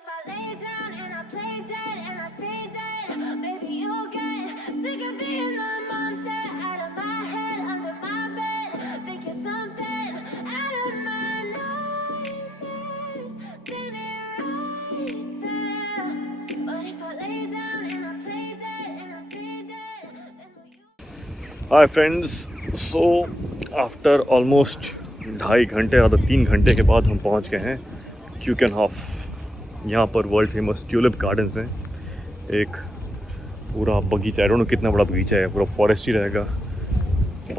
if I lay down and I play dead and I stay dead, maybe you'll get sick of being the monster out of my head, under my bed. Think you're something out of my nightmares, standing right there. But if I lay down and I play dead and I stay dead, then will you? Hi friends, so after almost 2.5 घंटे या 3 घंटे के बाद हम पहुंच गए हैं क्यूकेनहॉफ। यहाँ पर वर्ल्ड फेमस ट्यूलिप गार्डन्स हैं। एक पूरा बगीचा, आई डोंट नो कितना बड़ा बगीचा है, पूरा फॉरेस्ट ही रहेगा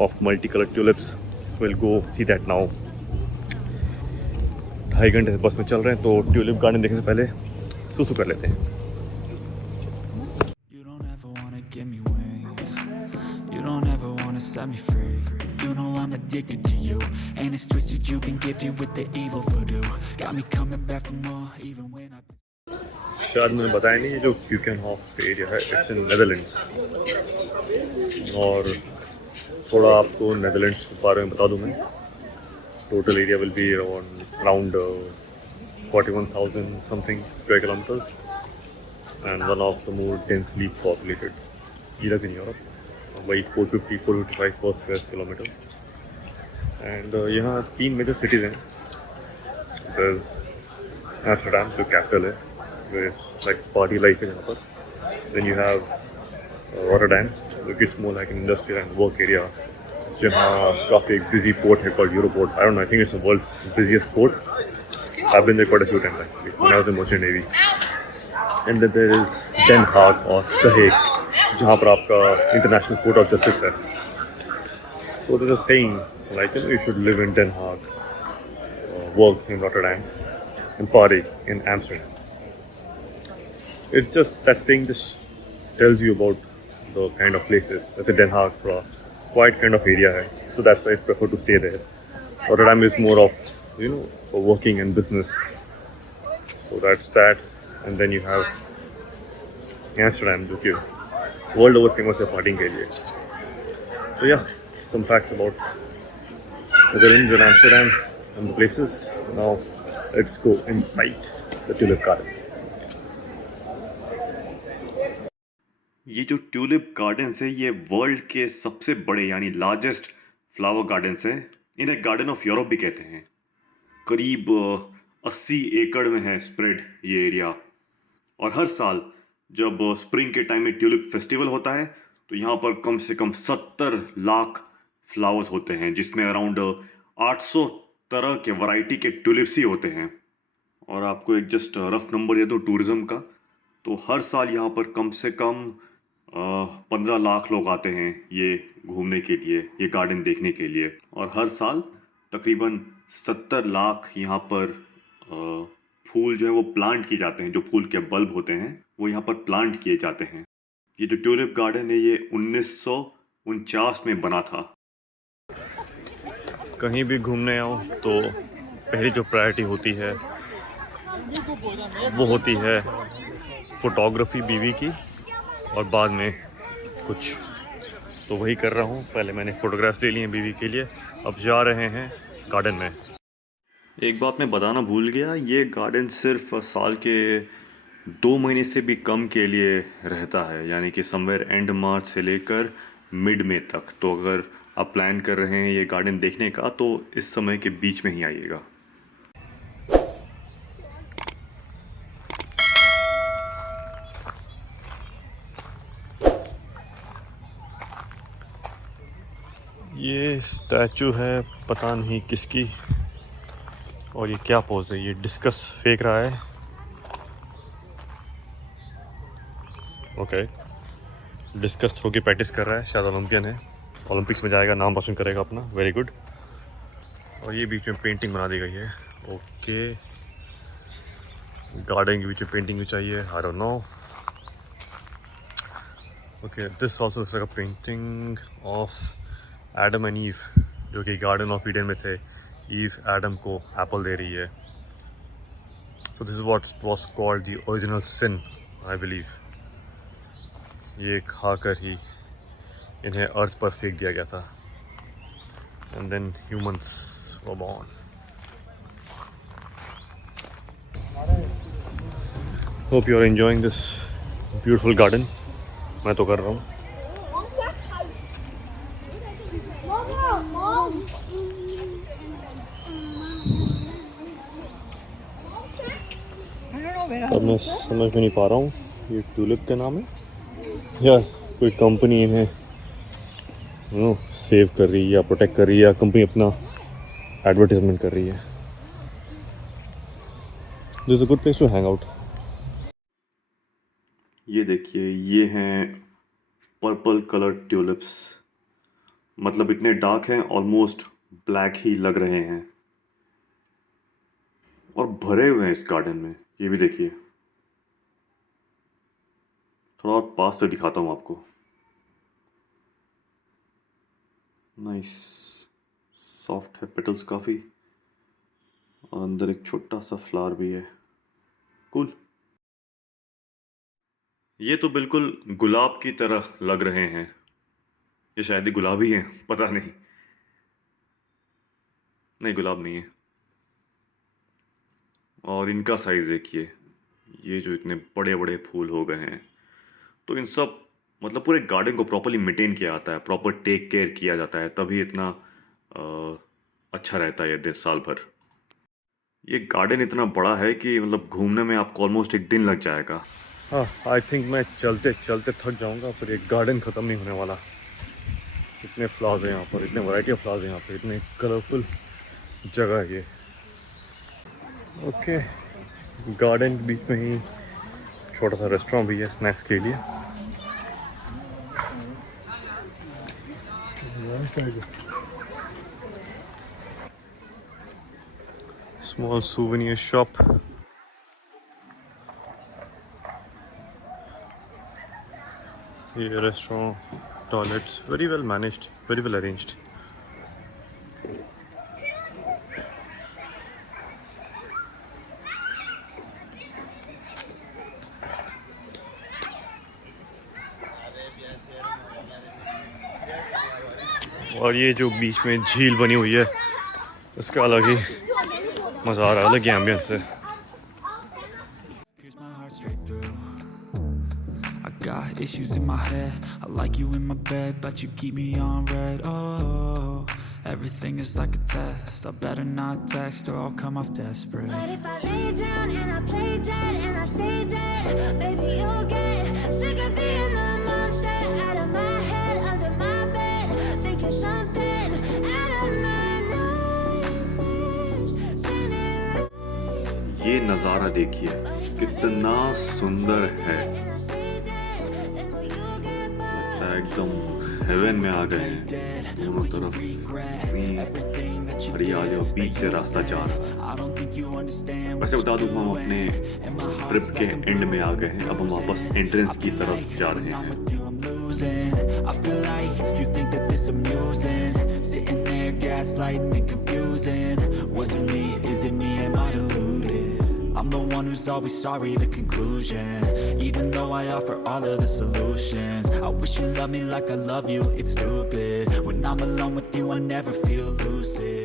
of multi colour tulips. Will go see that now. 2.5 घंटे से बस में चल रहे हैं, तो ट्यूलिप गार्डन देखने से पहले सुसु कर लेते हैं। You don't ever wanna give me wings. You don't ever wanna set me free. You know I'm addicted to you, and it's twisted. You've been gifted with the evil voodoo. Got me coming back for more, even when I. शायद मैंने बताया नहीं, ये जो क्यूकेनहॉफ area है it's in Netherlands. और थोड़ा आपको नेदरलैंड्स के बारे में बता दूँ मैं। Total area will be around 41,000 something square kilometres and one of the more densely populated areas in Europe, by 455 per square kilometer. And यहाँ 3 major cities हैं. There's Amsterdam, जो capital है, where like party life है यहाँ पर. Then you have Rotterdam, which is more like an industrial and work area. जहाँ काफ़ी एक busy port है called Europort. I don't know, I think it's the world's busiest port. I've been there quite a few times actually when I was in Merchant Navy. And then there is Den Haag or The Hague, जहाँ पर आपका international court of justice है। So there's a saying like, you should live in Den Haag, work in Rotterdam, and party in Amsterdam. It's just that saying just tells you about the kind of places. जैसे Den Haag थोड़ा quiet kind of area है, so that's why I prefer to stay there. Rotterdam is more of for working and business, so that's that. And then you have Amsterdam, जो कि world over famous है partying के लिए. So yeah, some facts about Netherlands and Amsterdam and the places. Now let's go inside the Tulip Garden. ये जो tulip gardens है, ये world के सबसे बड़े यानी लार्जेस्ट फ्लावर गार्डन्स हैं। इन्हें गार्डन ऑफ यूरोप भी कहते हैं। करीब 80 एकड़ में है स्प्रेड ये एरिया। और हर साल जब स्प्रिंग के टाइम में ट्यूलिप फेस्टिवल होता है, तो यहाँ पर कम से कम 70 लाख फ्लावर्स होते हैं, जिसमें अराउंड 800 तरह के वैरायटी के ट्यूलिप्स ही होते हैं। और आपको एक जस्ट रफ नंबर दे दूँ टूरिज़्म का, तो हर साल यहाँ पर कम से कम 15 लाख लोग आते हैं ये घूमने के लिए, ये गार्डन देखने के लिए। और हर साल तकरीबन 70 लाख यहाँ पर फूल जो है वो प्लांट किए जाते हैं। जो फूल के बल्ब होते हैं वो यहाँ पर प्लांट किए जाते हैं। ये जो ट्यूलिप गार्डन है ये 1949 में बना था। कहीं भी घूमने आओ तो पहली जो प्रायोरिटी होती है वो होती है फोटोग्राफी बीवी की, और बाद में कुछ। तो वही कर रहा हूँ। पहले मैंने फ़ोटोग्राफ्स ले लिए बीवी के लिए, अब जा रहे हैं गार्डन में। एक बात मैं बताना भूल गया, ये गार्डन सिर्फ साल के 2 महीने से भी कम के लिए रहता है, यानी कि समवेयर एंड मार्च से लेकर मिड मई तक। तो अगर आप प्लान कर रहे हैं ये गार्डन देखने का, तो इस समय के बीच में ही आइएगा। ये स्टैचू है पता नहीं किसकी, और ये क्या पोज है, ये डिस्कस फेंक रहा है। ओके, डिस्कस थ्रो की प्रैक्टिस कर रहा है, शायद ओलंपियन है, ओलंपिक्स में जाएगा, नाम रोशन करेगा अपना। Very good. और ये बीच में पेंटिंग बना दी गई है। ओके, गार्डन के बीच में पेंटिंग भी चाहिए, I don't know. Okay, this also is like a painting of Adam and Eve, जो कि गार्डन ऑफ ईडन में थे। ईव एडम को एप्पल दे रही है। So this is what was called the original sin, I believe. ये खाकर ही इन्हें अर्थ पर फेंक दिया गया था, and then humans were born. Hope you are enjoying this beautiful garden. मैं तो कर रहा हूँ. अब मैं समझ में नहीं पा रहा हूँ ये ट्यूलिप का नाम है या कोई कंपनी इन्हें सेव कर रही है या प्रोटेक्ट कर रही है या कंपनी अपना एडवर्टाइजमेंट कर रही है. This is a good place to hang out. ये देखिए, ये हैं पर्पल कलर ट्यूलिप्स. मतलब इतने डार्क हैं, ऑलमोस्ट ब्लैक ही लग रहे हैं और भरे हुए हैं इस गार्डन में. ये भी देखिए, थोड़ा और पास से दिखाता हूँ आपको. नाइस, सॉफ्ट है पेटल्स काफ़ी और अंदर एक छोटा सा फ्लावर भी है. कूल. ये तो बिल्कुल गुलाब की तरह लग रहे हैं. ये शायद ही गुलाब ही हैं, पता नहीं. नहीं, गुलाब नहीं है. और इनका साइज़ देखिए, ये जो इतने बड़े बड़े फूल हो गए हैं. तो इन सब मतलब पूरे गार्डन को प्रॉपरली मेंटेन किया जाता है, प्रॉपर टेक केयर किया जाता है, तभी इतना अच्छा रहता है ये साल भर. ये गार्डन इतना बड़ा है कि मतलब घूमने में आपको ऑलमोस्ट एक दिन लग जाएगा. हाँ, आई थिंक मैं चलते चलते थक जाऊंगा, पर ये गार्डन ख़त्म नहीं होने वाला. इतने फ्लावर्स हैं यहाँ पर, इतने वैरायटी ऑफ फ्लावर्स हैं यहाँ पर, इतने कलरफुल जगह है ये. ओके, गार्डन के बीच में ही छोटा सा रेस्टोरेंट भी है स्नैक्स के लिए. Small souvenir shop. ये restaurant, toilets very well managed, very well arranged. और ये जो बीच में झील बनी हुई है, इसका अलग ही मज़ा आ रहा है, अलग ही एम्बियंस है. Pierce my heart straight through. I got issues in my head. I like you in my bed, but you keep me on red. Oh, everything is like a test. I better not text or I'll come off desperate. But if I lay down and I play dead and I stay dead, baby, you'll get sick of being the monster out of my head, under my bed, thinking something out of my nightmares. Standing right. ये नज़ारा देखिए, कितना सुंदर है. लगता है एकदम haven में आ गए हैं. दोनों तरफ हरियाली और बीच से रास्ता जा रहा है. वैसे बता दूं, हम अपने ट्रिप के एंड में आ गए हैं. अब हम वापस एंट्रेंस की तरफ जा रहे हैं. I feel like you think that this amusing, sitting there gaslighting and confusing. Was it me? Is it me? Am I deluded? I'm the one who's always sorry, the conclusion. Even though I offer all of the solutions, I wish you loved me like I love you, it's stupid. When I'm alone with you, I never feel lucid.